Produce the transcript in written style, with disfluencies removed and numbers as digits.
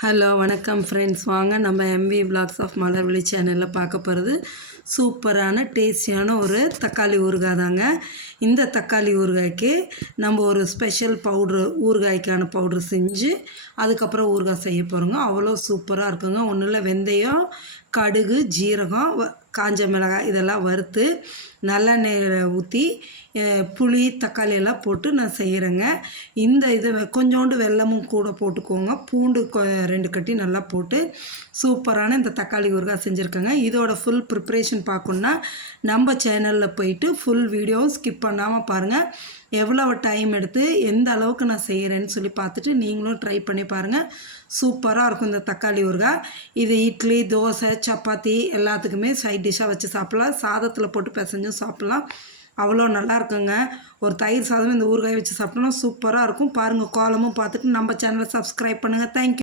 Hello வணக்கம் friends, வாங்க நம்ம எம்வி விலாக்ஸ் ஆஃப் மலர்விழி சேனலில் பார்க்க போகிறது சூப்பரான டேஸ்டியான ஒரு தக்காளி ஊறுகாய் தாங்க. இந்த தக்காளி ஊறுகாய்க்கு நம்ம ஒரு ஸ்பெஷல் பவுட்ரு, ஊறுகாய்க்கான பவுட்ரு செஞ்சு அதுக்கப்புறம் ஊறுகாய் செய்ய போகிறோங்க. அவ்வளோ சூப்பராக இருக்குங்க. ஒன்றும் இல்லை, வெந்தயம், கடுகு, ஜீரகம், காஞ்ச மிளகாய் இதெல்லாம் வறுத்து நல்லெண்ணெயில் ஊற்றி புளி, தக்காளி எல்லாம் போட்டு நான் செய்கிறேங்க. இந்த இது கொஞ்சோண்டு வெல்லமும் கூட போட்டுக்கோங்க. பூண்டு 2 கட்டி நல்லா போட்டு சூப்பரான இந்த தக்காளி ஊறுகாய் செஞ்சுருக்கேங்க. இதோட ஃபுல் ப்ரிப்ரேஷன் பார்க்கணுன்னா நம்ம சேனலில் போயிட்டு ஃபுல் வீடியோவும் ஸ்கிப் பண்ணாமல் பாருங்கள். எவ்வளோ டைம் எடுத்து எந்த அளவுக்கு நான் செய்கிறேன்னு சொல்லி பார்த்துட்டு நீங்களும் ட்ரை பண்ணி பாருங்கள். சூப்பராக இருக்கும் இந்த தக்காளி ஊறுகாய். இது இட்லி, தோசை, சப்பாத்தி எல்லாத்துக்குமே சைட் டிஷ்ஷாக வச்சு சாப்பிட்லாம். சாதத்தில் போட்டு பிசைஞ்சும் சாப்பிட்லாம். அவ்வளோ நல்லா இருக்குங்க. ஒரு தயிர் சாதம் இந்த ஊறுகாய் வச்சு சாப்பிட்டோம்னா சூப்பராக இருக்கும். பாருங்கள், கோலமும் பார்த்துட்டு நம்ம சேனலை சப்ஸ்கிரைப் பண்ணுங்கள். தேங்க்யூ.